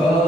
Oh.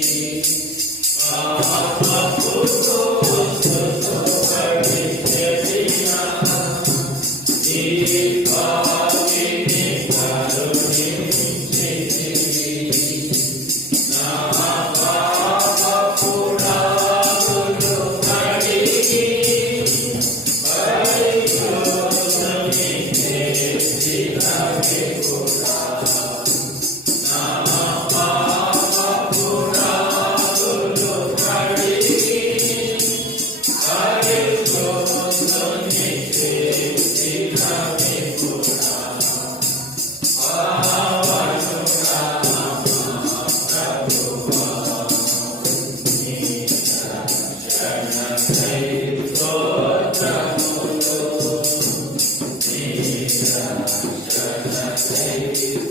Thank you.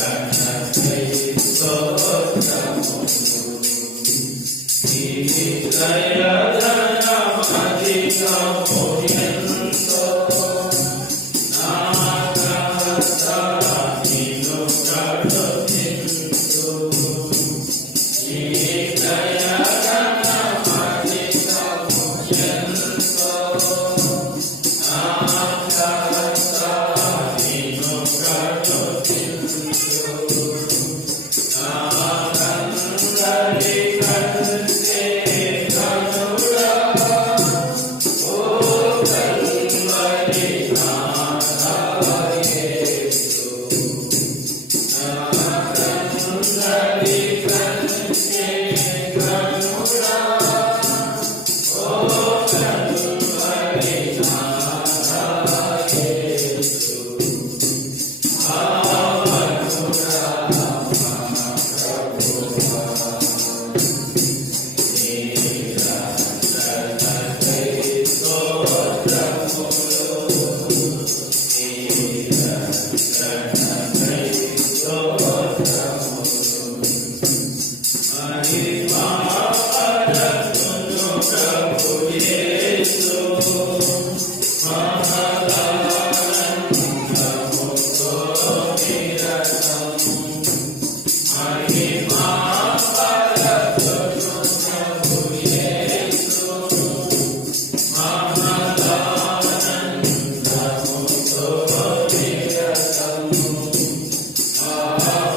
Sir.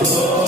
Oh.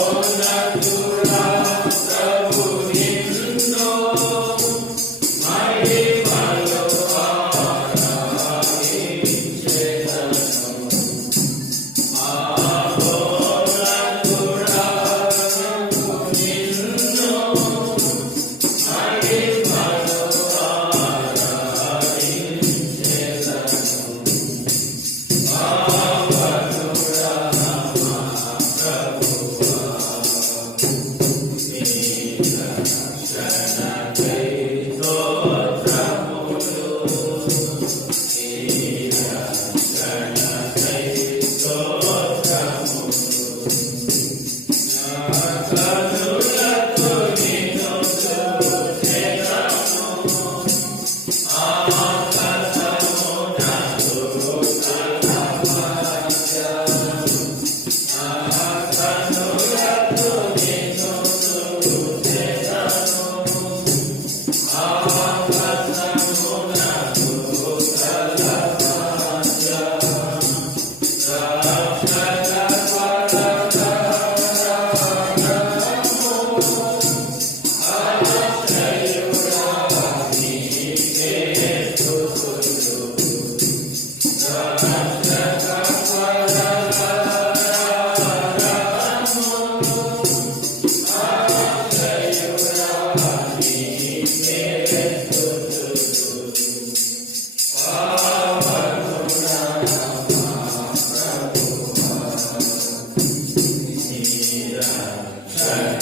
Thank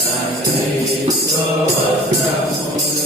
you.